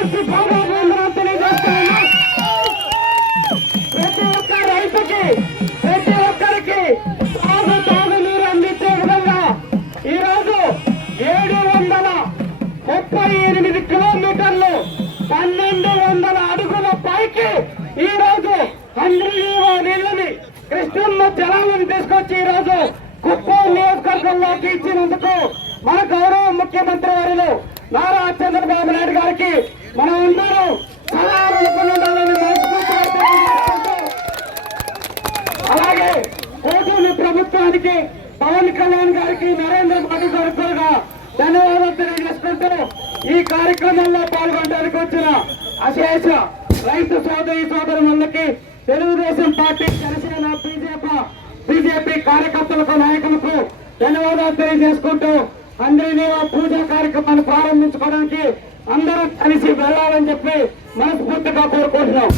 ప్రతి ఒక్క రైతుకి ప్రతి ఒక్కరికి తాగు తాగునీరు అందించే విధంగా ఈరోజు ఏడు వందల ముప్పై ఎనిమిది కిలోమీటర్లు పన్నెండు వందల అడుగుల పైకి ఈరోజు అంద్రీవ నీళ్ళని కృష్ణమ్మ జలాలను తీసుకొచ్చి ఈరోజు కుప్పం నియోజకవర్గంలోకి ఇచ్చినందుకు మన గౌరవ ముఖ్యమంత్రి వారిలో నారా చంద్రబాబు నాయుడు గారికి మనం అందరూ అలాగే కోటూరు ప్రభుత్వానికి పవన్ కళ్యాణ్ గారికి నరేంద్ర మోడీ గారికి కూడా ధన్యవాదాలు తెలియజేసుకుంటూ ఈ కార్యక్రమంలో పాల్గొనడానికి వచ్చిన అశేష రైతు సోదరి సోదరులకి Telugu Desam party Janasena BJP BJP కార్యకర్తలకు నాయకులకు ధన్యవాదాలు తెలియజేసుకుంటూ అందరినీ పూజా కార్యక్రమాన్ని ప్రారంభించుకోవడానికి అందరూ కలిసి వెళ్ళాలని చెప్పి మనస్ఫూర్తిగా కోరుకుంటున్నాం.